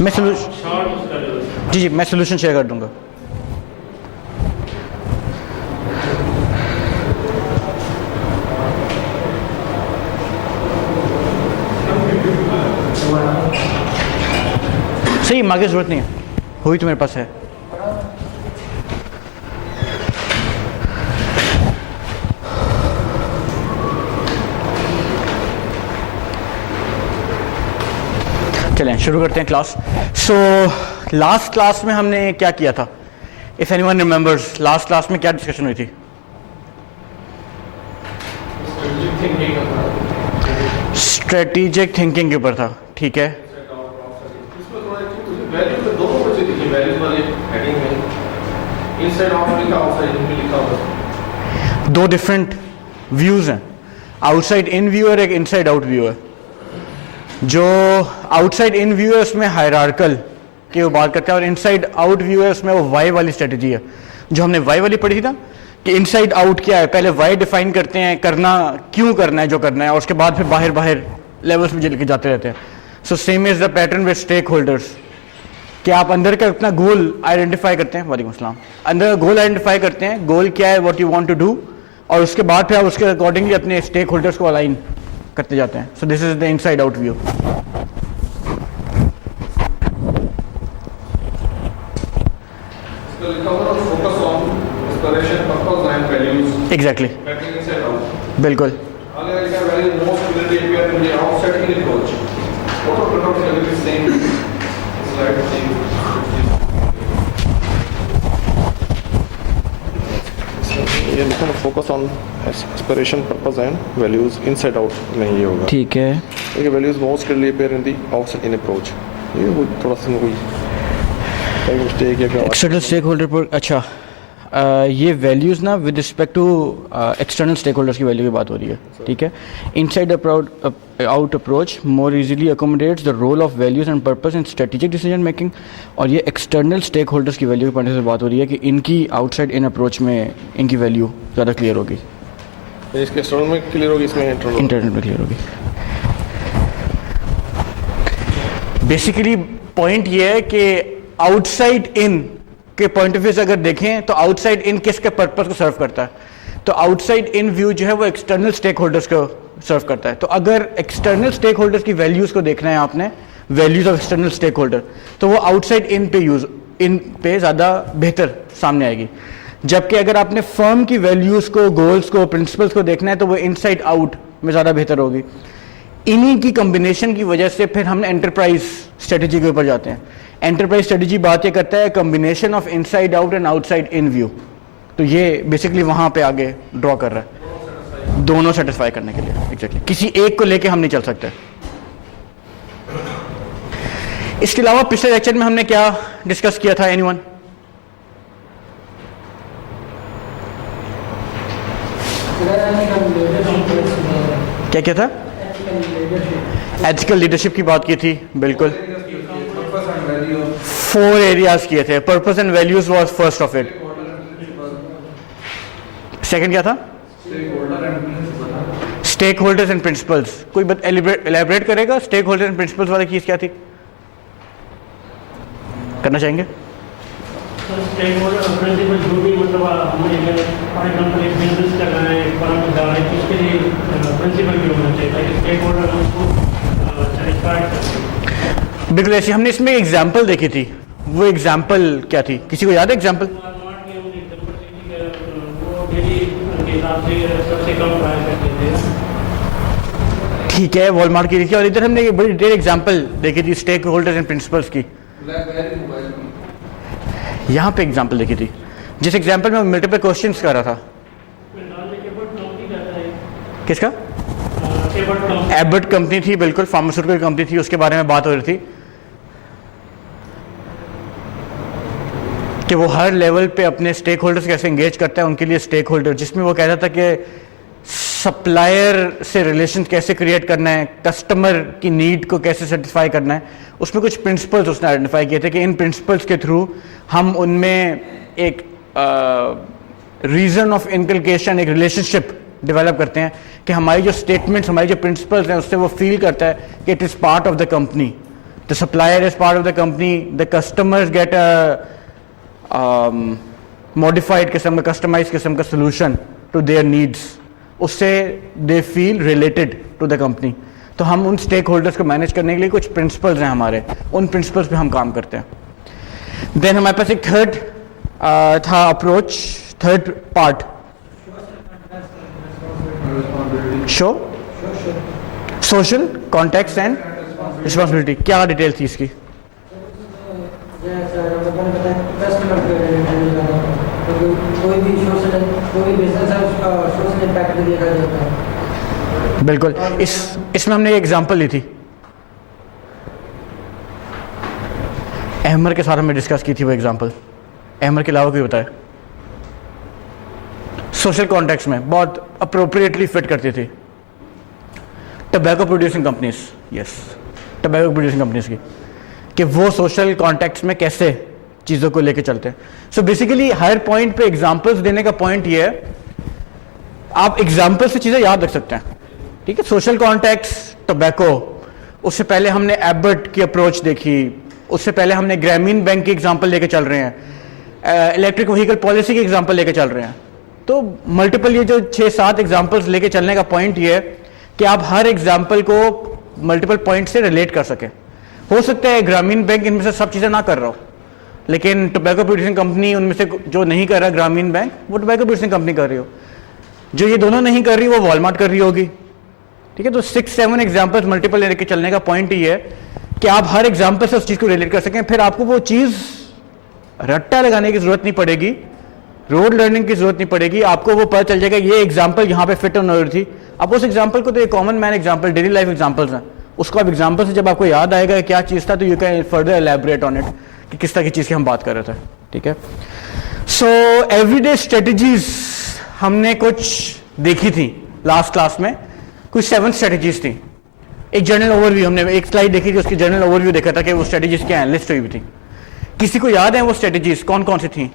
मैं सोल्यूशन जी मैं solution share कर दूंगा। सही, मांगे जरूरत नहीं है, हुई तो मेरे पास है। चलें शुरू करते हैं क्लास। सो लास्ट क्लास में हमने क्या किया था? If anyone remembers, last class में क्या डिस्कशन हुई थी? स्ट्रेटेजिक थिंकिंग के ऊपर था, ठीक है। दो डिफरेंट व्यूज हैं, आउटसाइड इन व्यू और एक इनसाइड आउट व्यू है। जो आउटसाइड इन व्यू है उसमें हायरार्कल की वो बात करता है, और इनसाइड आउट व्यू है उसमें वो वाई वाली स्ट्रेटजी है। जो हमने वाई वाली पढ़ी थी ना कि इनसाइड आउट क्या है, पहले वाई डिफाइन करते हैं, करना क्यों करना है जो करना है, और उसके बाद फिर बाहर बाहर लेवल्स में लेके जाते रहते हैं। So same is the pattern with stake holders, कि आप अंदर का अपना गोल आइडेंटिफाई करते हैं, वालेकुम अस्सलाम, अंदर का गोल आइडेंटिफाई करते हैं, गोल क्या है, what you want to do, और उसके बाद फिर आप उसके अकॉर्डिंगली अपने स्टेक होल्डर्स को अलाइन करते जाते हैं। सो this is the inside out view. Exactly, बिल्कुल। ये लिखा है focus on aspiration purpose and values inside out में ये होगा, ठीक है। ये values most clearly appear in the outside in approach. ये वो थोड़ा सा कोई मिस्टेक है एक्सटर्नल स्टेक होल्डर पर। अच्छा, ये वैल्यूज़ ना with respect to external stake holders की वैल्यू की बात हो रही है, ठीक है। Inside out approach more easily accommodates the role of values and purpose in strategic decision making, और ये एक्सटर्नल स्टेक होल्डर्स की वैल्यू के पॉइंट से बात हो रही है कि इनकी आउटसाइड इन अप्रोच में इनकी वैल्यू ज़्यादा क्लियर होगी। इसके एक्सटर्नल में क्लियर होगी, इसमें इंटरनल में क्लियर होगी। बेसिकली पॉइंट ये है कि आउटसाइड इन के पॉइंट ऑफ व्यू से अगर देखें तो आउटसाइड इन किसके पर्पस को सर्व करता है, तो आउटसाइड इन व्यू जो है वो एक्सटर्नल स्टेक होल्डर्स को सर्व करता है। तो अगर एक्सटर्नल स्टेक होल्डर्स की वैल्यूज को देखना है आपने, values of external stake holder, तो वो आउटसाइड इन पे ज़्यादा बेहतर सामने आएगी। जबकि अगर आपने फर्म की वैल्यूज को, गोल्स को, प्रिंसिपल्स को देखना है तो वो इनसाइड आउट में ज़्यादा बेहतर होगी। इन्हीं की कम्बिनेशन की वजह से फिर हम एंटरप्राइज स्ट्रेटेजी के ऊपर जाते हैं। एंटरप्राइज स्ट्रेटेजी बात ये करता है combination of inside out and outside in view. तो ये बेसिकली वहां पे आगे ड्रॉ कर रहा है, दोनों सेटिस्फाई करने के लिए। एग्जैक्टली, किसी एक को लेके हम नहीं चल सकते। इसके अलावा पिछले लेक्चर में हमने क्या डिस्कस किया था? एनीवन? क्या क्या था? एथिकल लीडरशिप की बात की थी, बिल्कुल। 4 एरियाज किए थे। Purpose and values was first of it. Second क्या था? Stake holders and principles. कोई एलैबोरेट करेगा स्टेक होल्डर्स एंड प्रिंसिपल्स वाली चीज क्या थी? करना चाहेंगे? स्टेक होल्डर प्रिंसिपल जो भी मतलब हमें फॉर एग्जांपल एक बिजनेस कर रहा है, एक फर्म कर रहा है, तो उसके लिए प्रिंसिपल भी होना चाहिए ताकि स्टेक होल्डर उसको सेटिस्फाइड कर। बिल्कुल ऐसी हमने इसमें एग्जाम्पल देखी थी। वो एग्जाम्पल क्या थी? किसी को याद है एग्जाम्पल? ठीक है, वॉलमार्ट की देखी, और इधर हमने ये बड़ी डिटेल एग्जाम्पल देखी थी स्टेक होल्डर्स एंड प्रिंसिपल्स की। यहाँ पे एग्जाम्पल देखी थी, जिस एग्जाम्पल में मल्टीपल क्वेश्चंस कर रहा था। किसका? एबर्ट कंपनी थी, बिल्कुल, फार्मास्यूटिकल कंपनी थी, उसके बारे में बात हो रही थी कि वो हर लेवल पे अपने स्टेक होल्डर्स कैसे एंगेज करता है, उनके लिए स्टेक होल्डर, जिसमें वो कहता था कि सप्लायर से रिलेशन कैसे क्रिएट करना है, कस्टमर की नीड को कैसे सेटिस्फाई करना है। उसमें कुछ प्रिंसिपल्स उसने आइडेंटिफाई किए थे कि इन प्रिंसिपल्स के थ्रू हम उनमें एक रीजन ऑफ इनकलकेशन, एक रिलेशनशिप डेवलप करते हैं कि हमारी जो स्टेटमेंट्स, हमारी जो प्रिंसिपल्स हैं, उससे वो फील करता है कि it is part of the company, the supplier is part of the company, the customers get a modified किस्म का, कस्टमाइज किस्म का सोल्यूशन टू देयर नीड्स, उससे they feel related to the company. तो हम उन स्टेक होल्डर्स को manage करने के लिए कुछ प्रिंसिपल्स हैं हमारे, उन प्रिंसिपल्स पे हम काम करते हैं। देन हमारे पास एक थर्ड था approach, third part, show social context and responsibility. क्या डिटेल थी इसकी? बिल्कुल, इसमें हमने एग्जांपल ली थी, अहमर के साथ हमने डिस्कस की थी वो एग्जांपल। अहमर के अलावा कोई बताए? सोशल कॉन्टेक्स्ट में बहुत अप्रोप्रिएटली फिट करती थी। Tobacco producing companies, yes, tobacco producing companies की, कि वो सोशल कॉन्टेक्स्ट में कैसे चीज़ों को लेके चलते हैं। सो बेसिकली हर पॉइंट पे एग्जांपल्स देने का पॉइंट ये है, आप एग्जांपल से चीज़ें याद रख सकते हैं, ठीक है। सोशल कॉन्टेक्स्ट, टबैको, उससे पहले हमने एबर्ट की अप्रोच देखी, उससे पहले हमने ग्रामीण बैंक की एग्जांपल लेके चल रहे हैं, इलेक्ट्रिक व्हीकल पॉलिसी की एग्जांपल लेके चल रहे हैं। तो मल्टीपल ये जो 6-7 एग्जांपल्स लेके चलने का पॉइंट ये है कि आप हर एग्जांपल को मल्टीपल पॉइंट से रिलेट कर सकें। हो सकता है ग्रामीण बैंक इनमें से सब चीज़ें ना कर रहा हो, लेकिन टोबैको प्रोड्यूसिंग कंपनी उनमें से जो नहीं कर रहा ग्रामीण बैंक, वो टोबैको प्रोड्यूसिंग कंपनी कर रही हो। जो ये दोनों नहीं कर रही वो वॉलमार्ट कर रही होगी, ठीक है। तो 6-7 एग्जांपल्स मल्टीपल लेके चलने का पॉइंट ये है कि आप हर एग्जांपल से उस चीज़ को रिलेट कर सकें। फिर आपको वो चीज़ रट्टा लगाने की जरूरत नहीं पड़ेगी, रोड लर्निंग की जरूरत नहीं पड़ेगी, आपको वो पता चल जाएगा ये एग्जांपल यहाँ पे फिट होने वाली थी। अब उस एग्जांपल को, तो ये common man example, daily life examples हैं, उसको आप एग्जांपल से जब आपको याद आएगा क्या चीज़ था, तो you can further elaborate on it कि किस तरह की चीज़ की हम बात कर रहे थे, ठीक है। सो एवरीडे स्ट्रेटजीज हमने कुछ देखी थी लास्ट क्लास में, कुछ 7 स्ट्रेटजीज थी। एक जनरल ओवरव्यू, हमने एक स्लाइड देखी थी, उसकी जनरल ओवरव्यू देखा था कि वो स्ट्रेटजीज क्या है, लिस्ट हुई थी। किसी को याद है वो स्ट्रेटजीज कौन कौन सी थी?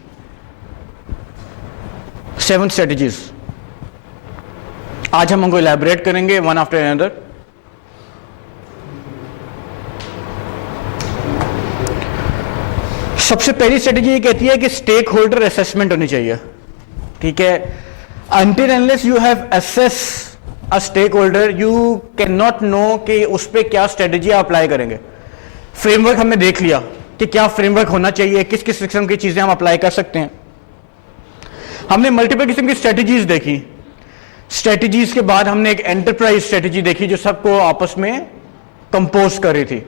7 स्ट्रेटजीज। आज हम उनको इलैबोरेट करेंगे वन आफ्टर अनदर। सबसे पहली स्ट्रेटजी ये कहती है कि स्टेक होल्डर असेसमेंट होनी चाहिए, ठीक है। Until unless you have assess a stake holder, you can not know कि उस पर क्या स्ट्रेटजी आप अप्लाई करेंगे। फ्रेमवर्क हमने देख लिया कि क्या फ्रेमवर्क होना चाहिए, किस किस किस्म की चीजें हम अप्लाई कर सकते हैं। हमने मल्टीपल किस्म की स्ट्रेटजीज देखी। स्ट्रेटजीज के बाद हमने एक एंटरप्राइज स्ट्रेटजी देखी जो सबको आपस में कंपोज कर रही थी,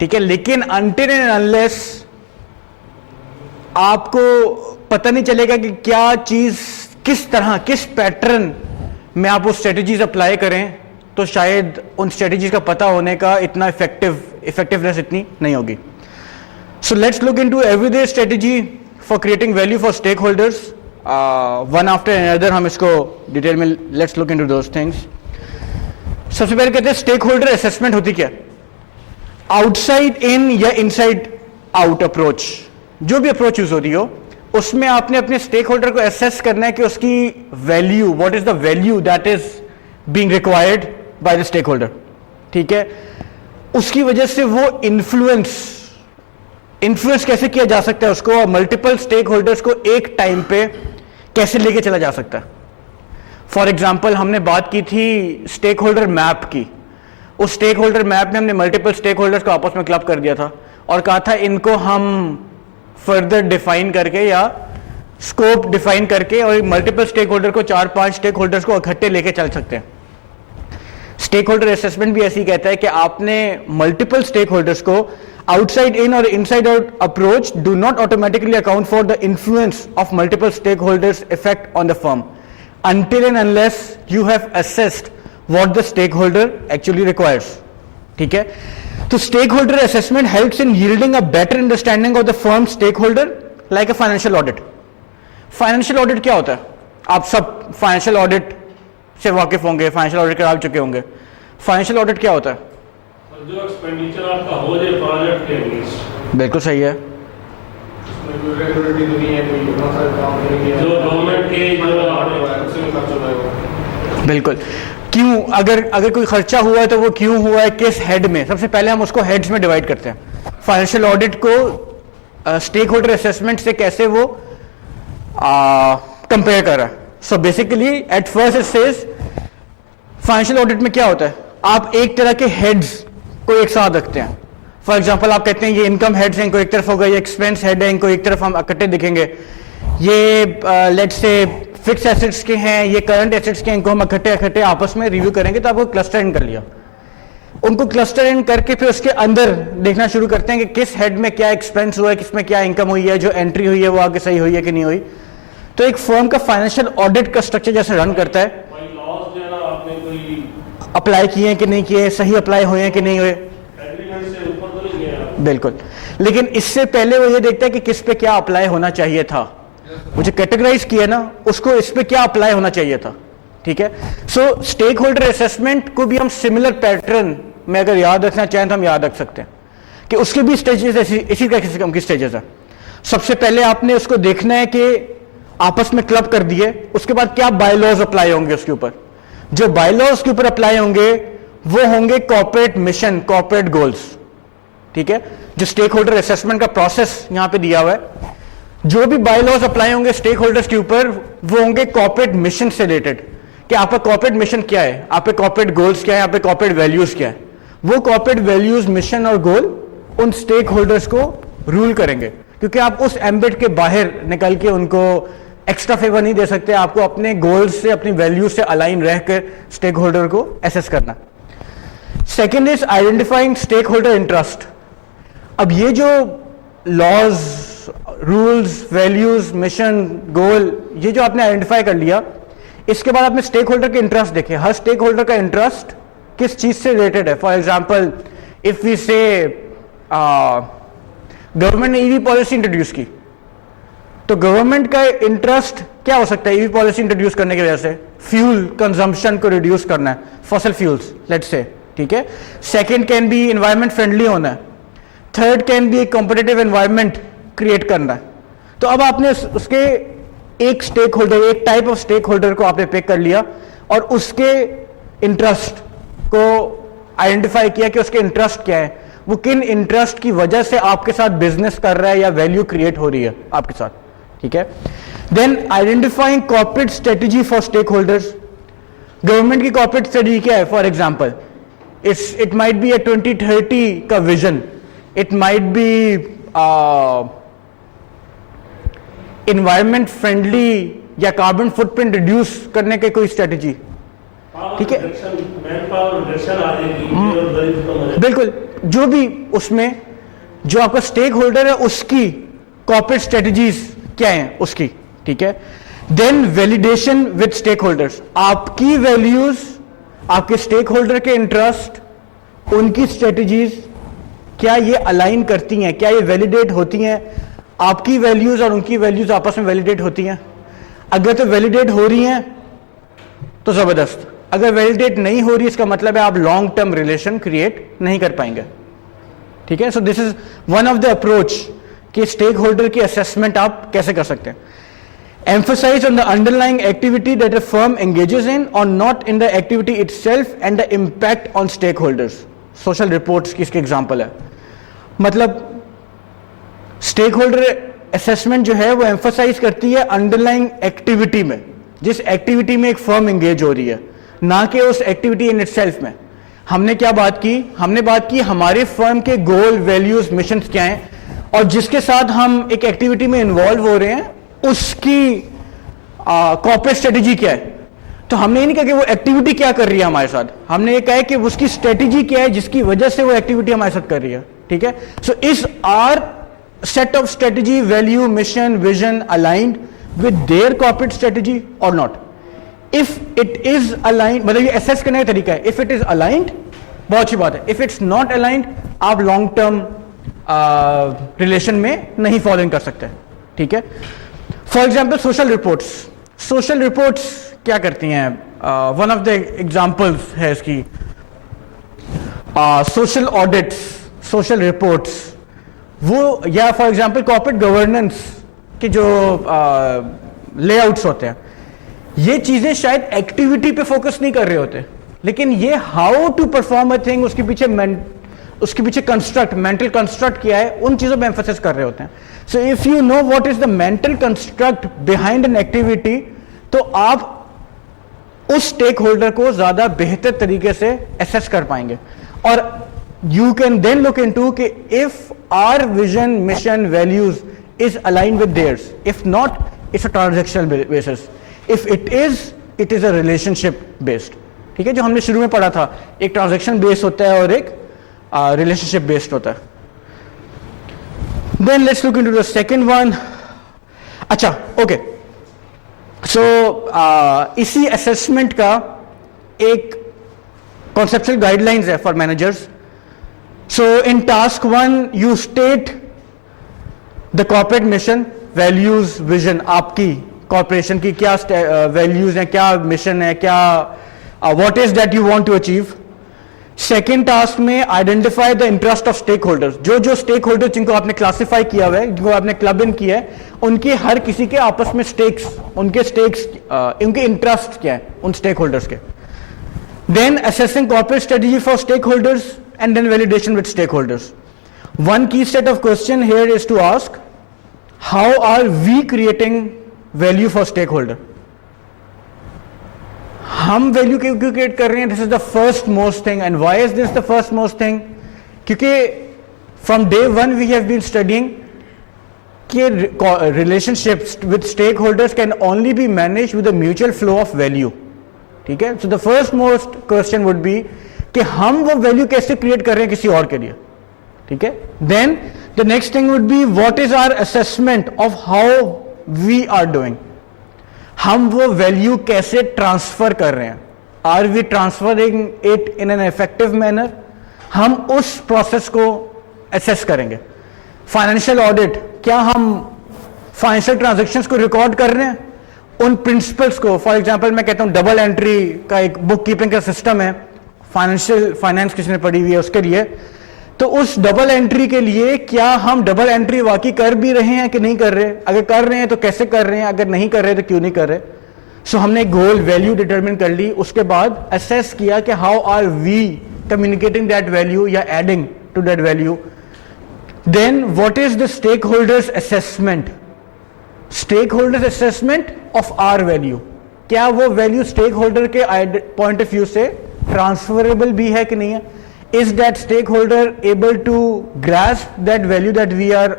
ठीक है। लेकिन अनटिल एंड अनलेस आपको पता नहीं चलेगा कि क्या चीज, किस तरह, किस पैटर्न में आप वो स्ट्रेटजीज अप्लाई करें, तो शायद उन स्ट्रेटजीज का पता होने का इतना इफेक्टिवनेस इतनी नहीं होगी। So let's look into everyday strategy for creating value for stake holders, one after another. हम इसको डिटेल में let's look into those things. सबसे पहले कहते हैं स्टेक होल्डर असेसमेंट होती क्या? आउटसाइड इन या इनसाइड आउट अप्रोच, जो भी अप्रोच यूज हो रही हो, उसमें आपने अपने स्टेक होल्डर को असेस करना है कि उसकी value, what is the value that is being required by the stake holder, ठीक है। उसकी वजह से वो इन्फ्लुएंस कैसे किया जा सकता है उसको, और मल्टीपल स्टेक होल्डर्स को एक टाइम पे कैसे लेके चला जा सकता है। फॉर एग्जाम्पल हमने बात की थी स्टेक होल्डर मैप की। उस स्टेक होल्डर मैप में हमने मल्टीपल स्टेक होल्डर्स को आपस में क्लब कर दिया था और कहा था इनको हम फर्दर डिफाइन करके या स्कोप डिफाइन करके और मल्टीपल स्टेक होल्डर को 4-5 स्टेक होल्डर्स को इकट्ठे लेके चल सकते हैं। स्टेक होल्डर असेसमेंट भी ऐसी कहता है कि आपने मल्टीपल स्टेक होल्डर्स को आउटसाइड इन और inside out approach do not automatically account for the influence of multiple stake holders effect on the firm until and unless you have assessed what the stakeholder actually requires, ठीक है। तो stakeholder assessment helps in yielding a better understanding of the firm's stakeholder like a financial audit. Financial audit क्या होता है? आप सब financial audit से वाकिफ होंगे, financial audit करा चुके होंगे। Financial audit क्या होता है? जो एक्सपेंडिचर आपका हो जाए प्रोजेक्ट के अगेंस्ट। बिल्कुल सही है। जो गवर्नमेंट के जो बिल्कुल। क्यों, अगर कोई खर्चा हुआ है तो वो क्यों हुआ है, किस हेड में? सबसे पहले हम उसको हेड्स में डिवाइड करते हैं। फाइनेंशियल ऑडिट को स्टेक होल्डर असेसमेंट से कैसे वो कंपेयर कर रहा है। So basically at first it says, financial audit में क्या होता है, आप एक तरह के हेड्स को एक साथ रखते हैं। फॉर एग्जांपल आप कहते हैं ये इनकम हेड्स हैं, इनको एक तरफ होगा, ये एक्सपेंस हेड है, इनको एक तरफ हम इकट्ठे दिखेंगे। ये लेट्स से फिक्स एसेट्स के हैं, ये करंट एसेट्स के हैं, इनको हम इकट्ठे आपस में रिव्यू करेंगे। तो आपको क्लस्टर इन कर लिया, उनको क्लस्टर इन करके फिर उसके अंदर देखना शुरू करते हैं कि किस हेड में क्या एक्सपेंस हुआ है, किसमें क्या इनकम हुई है, जो एंट्री हुई है वो आगे सही हुई है कि नहीं हुई। तो एक फर्म का फाइनेंशियल ऑडिट का स्ट्रक्चर जैसे रन करता है, अप्लाई किए हैं कि नहीं किए, सही अप्लाई हुए हैं कि नहीं हुए, बिल्कुल। लेकिन इससे पहले वो ये देखता है कि किस पे क्या अप्लाई होना चाहिए था। वो जो कैटेगराइज किया ना, उसको इस पे क्या अप्लाई होना चाहिए था। ठीक है। सो स्टेक होल्डर असेसमेंट को भी हम सिमिलर पैटर्न में अगर याद रखना चाहें तो हम याद रख सकते हैं कि उसके भी स्टेजेस इसी किस्म की स्टेजेस है। सबसे पहले आपने उसको देखना है कि आपस में क्लब कर दिए, उसके बाद क्या बायलॉज अप्लाई होंगे उसके ऊपर। जो बायलॉज के ऊपर अप्लाई होंगे वो होंगे कॉर्पोरेट मिशन, कॉर्पोरेट गोल्स। ठीक है। जो स्टेक होल्डर असेसमेंट का प्रोसेस यहां पे दिया हुआ है, जो भी बायलॉज अप्लाई होंगे स्टेक होल्डर्स के ऊपर वो होंगे कॉर्पोरेट मिशन से रिलेटेड, कि आपका कॉर्पोरेट मिशन क्या है, आपके कॉर्पोरेट गोल्स क्या है, आपके कॉर्पोरेट वैल्यूज क्या है। वो कॉर्पोरेट वैल्यूज, मिशन और गोल उन स्टेक होल्डर्स को रूल करेंगे, क्योंकि आप उस एम्बिट के बाहर निकल के उनको एक्स्ट्रा फेवर नहीं दे सकते। आपको अपने गोल्स से, अपनी वैल्यूज से अलाइन रहकर स्टेक होल्डर को एसेस करना। Second is identifying stake holder interest. अब ये जो laws, rules, values, mission, goal, ये जो आपने आइडेंटिफाई कर लिया, इसके बाद आपने स्टेक होल्डर के इंटरेस्ट देखे। हर स्टेक होल्डर का इंटरेस्ट किस चीज से रिलेटेड है। फॉर एग्जाम्पल इफ वी से गवर्नमेंट ने ईवी पॉलिसी इंट्रोड्यूस की, तो गवर्नमेंट का इंटरेस्ट क्या हो सकता है ईवी पॉलिसी इंट्रोड्यूस करने की वजह से? फ्यूल कंजम्पशन को रिड्यूस करना है, फॉसिल फ्यूल्स लेट्स से। ठीक है। Second can be environment friendly होना है। Third can be competitive environment create करना है। तो अब आपने उसके एक स्टेक होल्डर, एक टाइप ऑफ स्टेक होल्डर को आपने पिक कर लिया और उसके इंटरेस्ट को आइडेंटिफाई किया कि उसके इंटरेस्ट क्या है, वो किन इंटरेस्ट की वजह से आपके साथ बिजनेस कर रहा है या वैल्यू क्रिएट हो रही है आपके साथ। ठीक है। Then identifying corporate strategy for stake holders. Government की कॉर्पोरेट स्ट्रेटेजी क्या है? For example it might be a 2030 का vision, it might be environment friendly या कार्बन फुटप्रिंट रिड्यूस करने के कोई स्ट्रेटेजी। ठीक है। बिल्कुल। जो भी उसमें जो आपका स्टेक होल्डर है उसकी कॉर्पोरेट स्ट्रेटेजीज क्या है उसकी। ठीक है। Then validation with stake holders. आपकी वैल्यूज, आपके स्टेक होल्डर के इंटरेस्ट, उनकी स्ट्रेटेजीज क्या ये अलाइन करती हैं, क्या ये वैलिडेट होती हैं, आपकी वैल्यूज और उनकी वैल्यूज आपस में वैलिडेट होती हैं। अगर तो वैलिडेट हो रही हैं तो जबरदस्त, अगर वैलिडेट नहीं हो रही इसका मतलब है आप लॉन्ग टर्म रिलेशन क्रिएट नहीं कर पाएंगे। ठीक है। So this is one of the approach कि स्टेक होल्डर की असेसमेंट आप कैसे कर सकते हैं। Emphasize on the underlying activity that a firm engages in और not in the activity itself and the impact on stake holders. Social reports की इसके एग्जाम्पल है। मतलब स्टेक होल्डर असेसमेंट जो है वो एम्फसाइज करती है अंडरलाइंग एक्टिविटी में, जिस एक्टिविटी में एक फर्म एंगेज हो रही है, ना कि उस एक्टिविटी इन इटसेल्फ में। हमने क्या बात की? हमने बात की हमारे फर्म के गोल, वैल्यूज, मिशन क्या हैं और जिसके साथ हम एक एक्टिविटी में इन्वॉल्व हो रहे हैं उसकी कॉर्पोरेट स्ट्रेटेजी क्या है। तो हमने ये नहीं कहा कि वो एक्टिविटी क्या कर रही है हमारे साथ, हमने ये कहा है कि उसकी स्ट्रेटेजी क्या है जिसकी वजह से वो एक्टिविटी हमारे साथ कर रही है। ठीक है। So is our set of strategy, value, mission, vision aligned with their corporate strategy or not? If it is aligned, मतलब ये assess करने का तरीका है। If it is aligned, बहुत अच्छी बात है। If it's not aligned, आप long term relation में नहीं फॉलोइंग कर सकते। ठीक है। For example, social reports. Social reports क्या करती हैं? One of the examples है इसकी social audits, social reports, वो या फॉर एग्जांपल कॉर्पोरेट गवर्नेंस के जो लेआउट्स होते हैं, ये चीजें शायद एक्टिविटी पे फोकस नहीं कर रहे होते, लेकिन ये how to perform a thing, उसके पीछे कंस्ट्रक्ट, मेंटल कंस्ट्रक्ट क्या है, उन चीजों पे एम्फोसिस कर रहे होते हैं. So if you know what is the mental construct behind an activity, तो आप उस स्टेक होल्डर को ज्यादा बेहतर तरीके से एसेस कर पाएंगे. और you can then look into कि if our vision, mission, values is aligned with theirs. If not, it's a transactional basis. If it is a relationship based. ठीक है, जो हमने शुरू में पढ़ा था, एक ट्रांजैक्शन बेस्ड होता है और एक रिलेशनशिप बेस्ड होता है. Then let's look into the second one. अच्छा, okay. So इसी assessment का एक conceptual guidelines है for managers. So in task 1 you state the corporate mission, values, vision. आपकी corporation की क्या values हैं, क्या mission है, क्या what is that you want to achieve. Second task में identify the interest of stakeholders. जो stakeholders जिनको आपने classify किया हुआ है, जिनको आपने club in किया है, उनके हर किसी के आपस में उनके interest क्या है उन stakeholders के. Then assessing corporate strategy for stakeholders and then validation with stakeholders. One key set of question here is to ask, how are we creating value for stakeholder? हम value क्यों create कर रहे हैं? This is the first most thing. And why is this the first most thing? क्योंकि from day one we have been studying कि relationships with stakeholders can only be managed with a mutual flow of value. ठीक है? So the first most question would be कि हम वो value कैसे create कर रहे हैं किसी और के लिए. ठीक है, then the next thing would be what is our assessment of how we are doing. हम वो वैल्यू कैसे ट्रांसफर कर रहे हैं, are we transferring it in an effective manner. हम उस प्रोसेस को असेस करेंगे. फाइनेंशियल ऑडिट, क्या हम फाइनेंशियल ट्रांजैक्शंस को रिकॉर्ड कर रहे हैं, उन प्रिंसिपल्स को. फॉर एग्जांपल मैं कहता हूं डबल एंट्री का एक बुक कीपिंग का सिस्टम है, फाइनेंस किसी ने पढ़ी हुई है उसके लिए, तो उस डबल एंट्री के लिए क्या हम डबल एंट्री वाकई कर भी रहे हैं कि नहीं कर रहे, अगर कर रहे हैं तो कैसे कर रहे हैं, अगर नहीं कर रहे तो क्यों नहीं कर रहे. सो हमने गोल वैल्यू डिटरमिन कर ली, उसके बाद असेस किया कि how are we communicating that value या adding to that value. Then what is the stake holders assessment, stake holders assessment of our value. क्या वो वैल्यू स्टेक होल्डर के पॉइंट ऑफ व्यू से ट्रांसफरेबल भी है कि नहीं है. Is that stake holder able to grasp that value that we are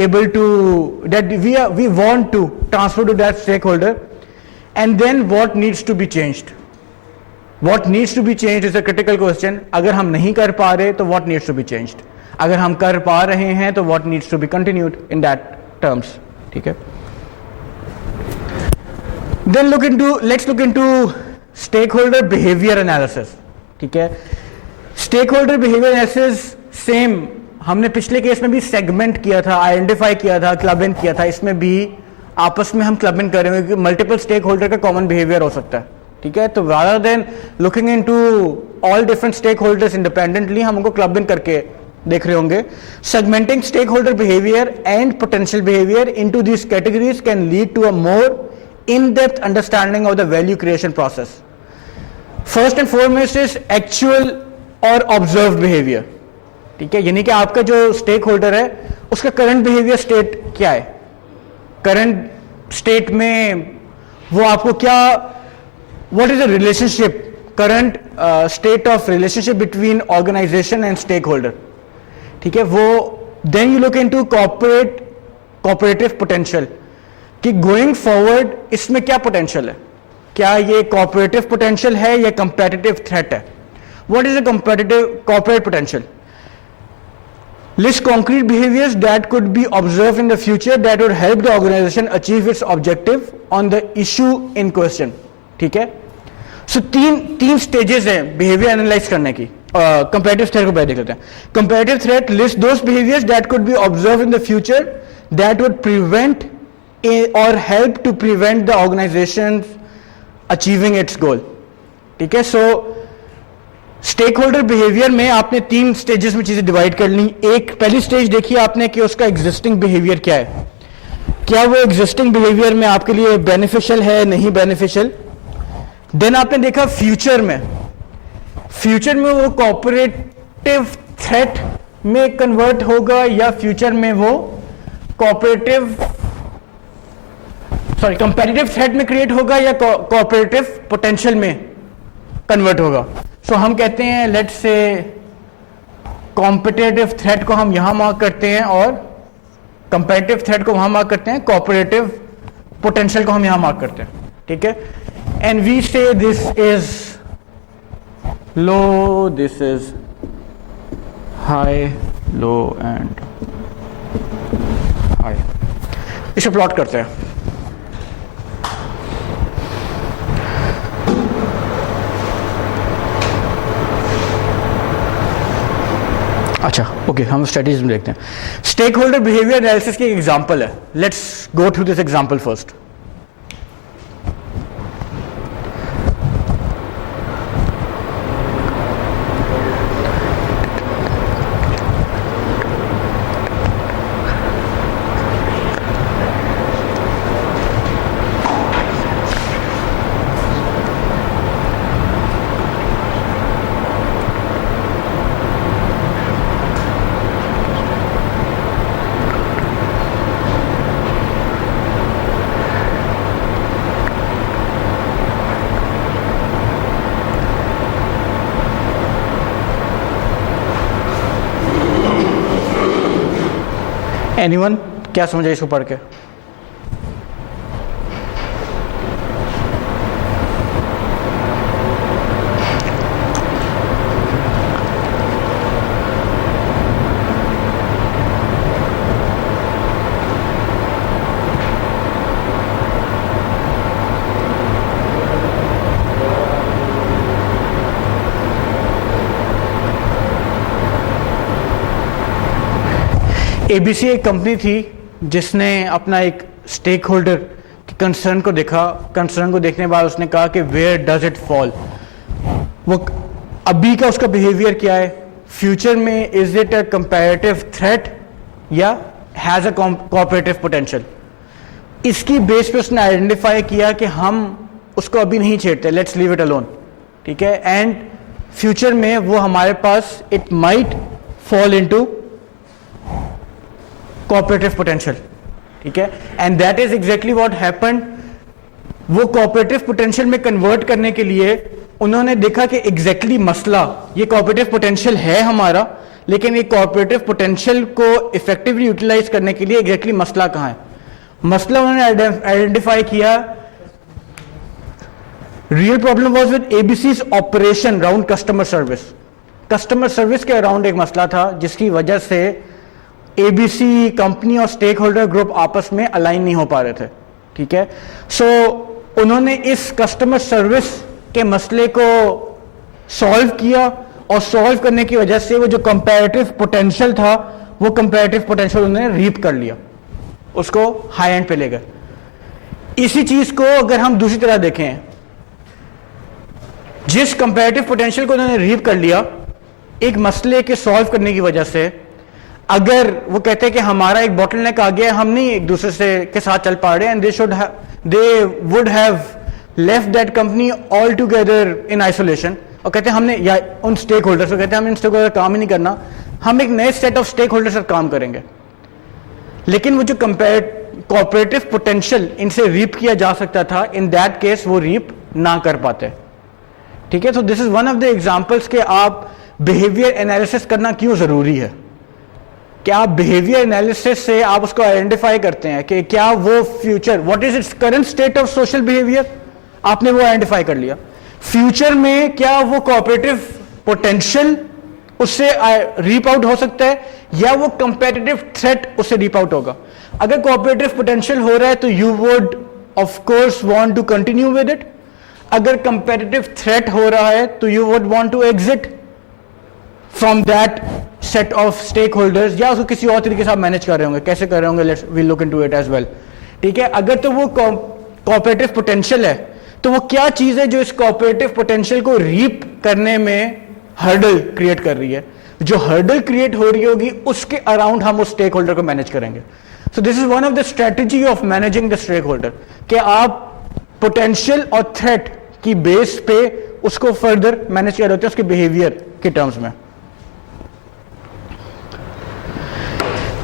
able to, that we want to transfer to that stakeholder. And then what needs to be changed, what needs to be changed is a critical question. अगर हम नहीं कर पा रहे तो what needs to be changed, अगर हम कर पा रहे हैं तो what needs to be continued in that terms. ठीक है, then let's look into stakeholder behavior analysis. ठीक है, stakeholder behavior analysis same हमने पिछले केस में भी सेगमेंट किया था, आइडेंटिफाई किया था, क्लब इन किया था. इसमें भी आपस में हम क्लब इन कर रहे हैं क्योंकि मल्टीपल स्टेक होल्डर का कॉमन बिहेवियर हो सकता है. ठीक है, तो rather than looking into all different stake holders independently हम उनको क्लब इन करके देख रहे होंगे. Segmenting stake holder behaviour and potential behaviour into these categories can lead to a more in depth understanding of the value creation process. First and foremost is actual और observe behaviour. ठीक है, यानी कि आपका जो स्टेक होल्डर है उसका current behaviour state क्या है, करंट स्टेट में वो आपको क्या, what is the relationship, current state of relationship between organisation and stake holder. ठीक है, वो then you look into corporative potential कि गोइंग फॉरवर्ड इसमें क्या पोटेंशियल है, क्या ये कॉर्पोरेटिव पोटेंशियल है या कंपेटिटिव थ्रेट है. What is the competitive corporate potential. List concrete behaviors that could be observed in the future that would help the organization achieve its objective on the issue in question. ठीक है, so तीन stages हैं behavior analyze करने की. Comparative threat को पहले देख लेते हैं. Comparative threat list those behaviors that could be observed in the future that would prevent or help to prevent the organization achieving its goal. ठीक है, so स्टेक होल्डर बिहेवियर में आपने 3 स्टेजेस में चीजें डिवाइड कर ली. एक पहली स्टेज देखी आपने कि उसका एग्जिस्टिंग बिहेवियर क्या है, क्या वो एग्जिस्टिंग बिहेवियर में आपके लिए बेनिफिशियल है, नहीं बेनिफिशियल। देन आपने देखा फ्यूचर में वो कोऑपरेटिव थ्रेट में कन्वर्ट होगा या फ्यूचर में वो कंपेटिटिव थ्रेट में क्रिएट होगा या कोऑपरेटिव पोटेंशियल में कन्वर्ट होगा। सो हम कहते हैं लेट्स से कॉम्पिटिटिव थ्रेट को हम यहां मार्क करते हैं और कंपेटिटिव थ्रेट को वहां मार्क करते हैं, कोऑपरेटिव पोटेंशियल को हम यहां मार्क करते हैं, ठीक है। एंड वी से this is low, this is high, low and high. इसे प्लॉट करते हैं। अच्छा ओके, हम स्ट्रेटेजी में देखते हैं। स्टेक होल्डर बिहेवियर एनालिसिस की एग्जांपल है। Let's go through this example first. Anyone क्या समझे इसको पढ़ के? एबीसी एक कंपनी थी जिसने अपना एक स्टेक होल्डर के कंसर्न को देखने के बाद उसने कहा कि वेयर डज इट फॉल। वो अभी का उसका बिहेवियर क्या है, फ्यूचर में is it a comparative threat या हैज अ कोऑपरेटिव पोटेंशियल। इसकी बेस पे उसने आइडेंटिफाई किया कि हम उसको अभी नहीं छेड़ते, लेट्स लीव इट अलोन, ठीक है। एंड फ्यूचर में वो हमारे पास it might fall into cooperative potential, ठीक है। And that is exactly what happened. वो कोऑपरेटिव पोटेंशियल में कन्वर्ट करने के लिए उन्होंने देखा कि एग्जैक्टली मसला ये कोऑपरेटिव पोटेंशियल है हमारा, लेकिन ये कोऑपरेटिव पोटेंशियल को इफेक्टिवली यूटिलाइज करने के लिए एग्जैक्टली मसला कहां है। मसला उन्होंने आइडेंटिफाई किया, real problem was with ABCs operation around customer service. Customer service के अराउंड एक मसला था जिसकी वजह से एबीसी कंपनी और स्टेक होल्डर ग्रुप आपस में अलाइन नहीं हो पा रहे थे, ठीक है। सो उन्होंने इस कस्टमर सर्विस के मसले को सॉल्व किया और सॉल्व करने की वजह से वो जो कंपैरेटिव पोटेंशियल था वो कंपैरेटिव पोटेंशियल उन्होंने रीप कर लिया, उसको हाई एंड पे ले गए। इसी चीज को अगर हम दूसरी तरह देखें, जिस कंपैरेटिव पोटेंशियल को उन्होंने रीप कर लिया एक मसले के सॉल्व करने की वजह से, अगर वो कहते हैं कि हमारा एक बॉटलनेक आ गया, हम नहीं एक दूसरे से के साथ चल पा रहे हैं, and they would have left that company all together in isolation, और कहते हैं हमने या उन स्टेक होल्डर्स को कहते हैं हम इन स्टेक होल्डर काम ही नहीं करना, हम एक नए सेट ऑफ स्टेक होल्डर्स से काम करेंगे। लेकिन वो जो कोऑपरेटिव पोटेंशियल इनसे रीप किया जा सकता था, इन दैट केस वो रीप ना कर पाते, ठीक है। तो this is one of the examples के आप बिहेवियर एनालिसिस करना क्यों जरूरी है। क्या आप बिहेवियर एनालिसिस से आप उसको आइडेंटिफाई करते हैं कि क्या वो future, what is its current state of social behaviour, आपने वो आइडेंटिफाई कर लिया। फ्यूचर में क्या वो कोऑपरेटिव पोटेंशियल उससे रीप आउट हो सकता है या वो कंपेटिटिव थ्रेट उससे रीप आउट होगा। अगर कोऑपरेटिव पोटेंशियल हो रहा है तो you would of course want to continue with it, अगर कंपेटिटिव थ्रेट हो रहा है तो you would want to exit from that set of stake holders, या उसको किसी और तरीके से आप मैनेज कर रहे होंगे, कैसे कर रहे होंगे, let's we look into it as well, ठीक है। अगर तो वो कोऑपरेटिव पोटेंशियल है तो वो क्या चीज है जो इस कोऑपरेटिव पोटेंशियल को रीप करने में हर्डल क्रिएट कर रही है। जो हर्डल क्रिएट हो रही होगी उसके अराउंड हम उस स्टेक होल्डर को मैनेज करेंगे। So this is one of the strategy of managing the stake holder, कि आप पोटेंशियल और थ्रेट की बेस पे उसको फर्दर मैनेज कर रहे होते हैं उसके बिहेवियर के टर्म्स में.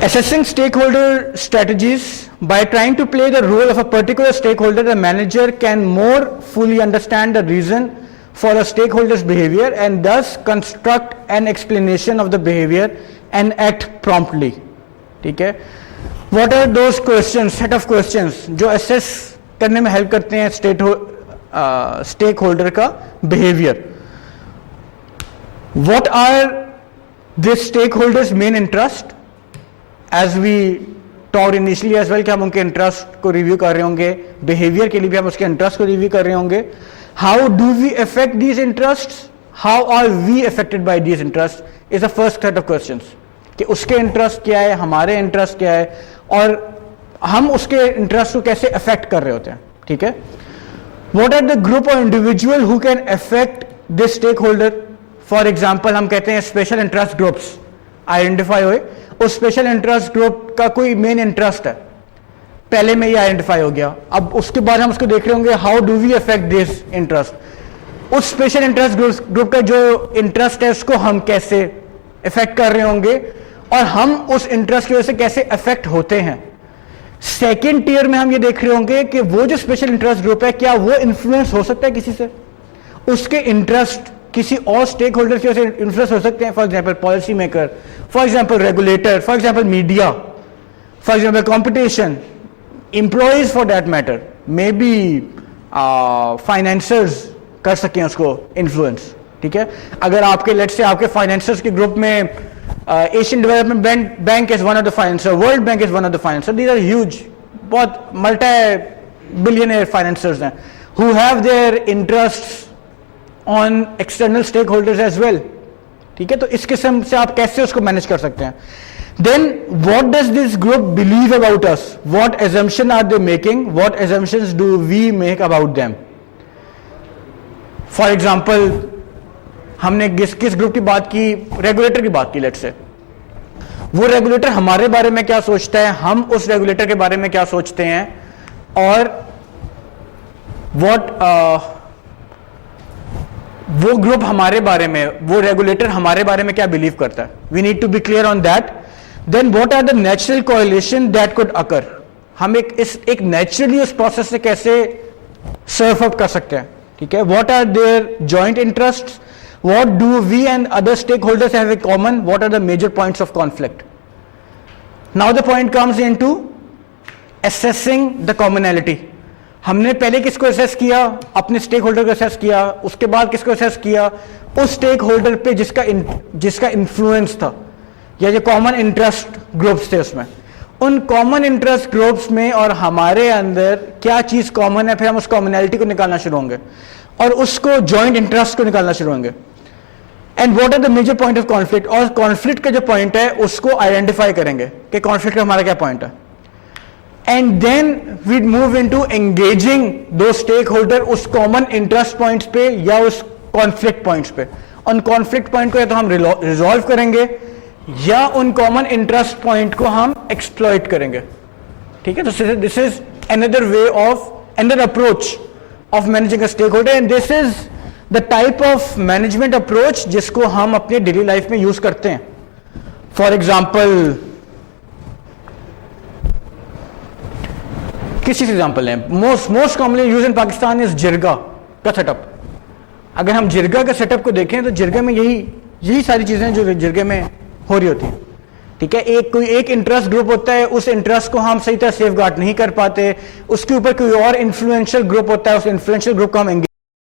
Assessing stakeholder strategies, by trying to play the role of a particular stakeholder, the manager can more fully understand the reason for a stakeholder's behavior and thus construct an explanation of the behavior and act promptly. ठीक है? What are those questions, set of questions जो assess करने में help करते हैं stakeholder का behavior? What are this stakeholder's main interest? As we talked initially as well कि हम उनके इंटरेस्ट को रिव्यू कर रहे होंगे, बिहेवियर के लिए भी हम उसके इंटरेस्ट को रिव्यू कर रहे होंगे. How do we affect these interests, how are we affected by these interest is the first set of questions, कि उसके इंटरेस्ट क्या है, हमारे इंटरेस्ट क्या है, और हम उसके इंटरेस्ट को कैसे अफेक्ट कर रहे होते हैं. ठीक है? What are the group of individual who can affect this stake holder. For example हम कहते हैं स्पेशल इंटरेस्ट ग्रुप्स आइडेंटिफाई हुए, उस स्पेशल इंटरेस्ट ग्रुप का कोई मेन इंटरेस्ट है, पहले में ये आइडेंटिफाई हो गया. अब उसके बाद हम उसको देख रहे होंगे how do we affect this interest. उस स्पेशल इंटरेस्ट ग्रुप का जो इंटरेस्ट है उसको हम कैसे अफेक्ट कर रहे होंगे और हम उस इंटरेस्ट की वजह से कैसे अफेक्ट होते हैं. सेकेंड टियर में हम ये देख रहे होंगे कि वो जो स्पेशल इंटरेस्ट ग्रुप है क्या वो इन्फ्लुएंस हो सकता है किसी से, उसके इंटरेस्ट किसी और स्टेक होल्डर की वजह से इन्फ्लुएंस हो सकते हैं. For example policy maker, for example regulator, for example media, for example competition, employees for that matter, may be financiers कर सकें उसको इन्फ्लुएंस. ठीक है? अगर आपके लेट्स से आपके फाइनेंसर्स के ग्रुप में Asian Development Bank is one of the financer, World Bank is one of the financer, these are huge, बहुत मल्टी बिलियनर फाइनेंसर्स हैं who have their interests on external stake holders as well. ठीक है? तो इस किस्म से आप कैसे उसको मैनेज कर सकते हैं. Then what does this group believe about us, what assumption are they making, what assumptions do we make about them. For example हमने किस ग्रुप की बात की, रेगुलेटर की बात की. लेट्स से वो रेगुलेटर हमारे बारे में क्या सोचता है, हम उस रेगुलेटर के बारे में क्या सोचते हैं, और वो ग्रुप हमारे बारे में, वो रेगुलेटर हमारे बारे में क्या बिलीव करता है. We need to be clear on that. Then what are the natural correlation that could occur. हम एक नेचुरली उस प्रोसेस से कैसे सर्व अप कर सकते हैं. ठीक है? What are their joint interests, what do we and other stake holders have in common, what are the major points of conflict. Now the point comes into assessing the commonality. हमने पहले किसको assess किया, अपने stake holder को assess किया, उसके बाद किसको असेस किया, उस स्टेक होल्डर पे जिसका इन्फ्लुएंस था या जो कॉमन इंटरेस्ट ग्रुप्स थे उसमें. उन कॉमन इंटरेस्ट ग्रुप्स में और हमारे अंदर क्या चीज कॉमन है, फिर हम उस कॉमनैलिटी को निकालना शुरू होंगे और उसको जॉइंट इंटरेस्ट को निकालना शुरू होंगे. And what are the major point of conflict, और कॉन्फ्लिक्ट का जो पॉइंट है उसको आइडेंटिफाई करेंगे कि कॉन्फ्लिक्ट का हमारा क्या पॉइंट है. And then we move into engaging those stakeholder उस common interest points पे या उस conflict points पे. उन conflict point को या तो हम resolve करेंगे या उन common interest point को हम exploit करेंगे. ठीक है? तो this is another approach of managing a stakeholder, and this is the type of management approach जिसको हम अपने daily life में use करते हैं. For example, किस चीज एग्जाम्पल है, most commonly use in Pakistan is jirga का सेटअप. अगर हम जिरगा का सेटअप को देखें तो जिरगा में यही सारी चीजें जो जिरगे में हो रही होती हैं. ठीक है? एक इंटरेस्ट ग्रुप होता है, उस इंटरेस्ट को हम सही तरह सेफ गार्ड नहीं कर पाते, उसके ऊपर कोई और इन्फ्लुएंशियल ग्रुप होता है, उस इन्फ्लुएंशियल ग्रुप को हम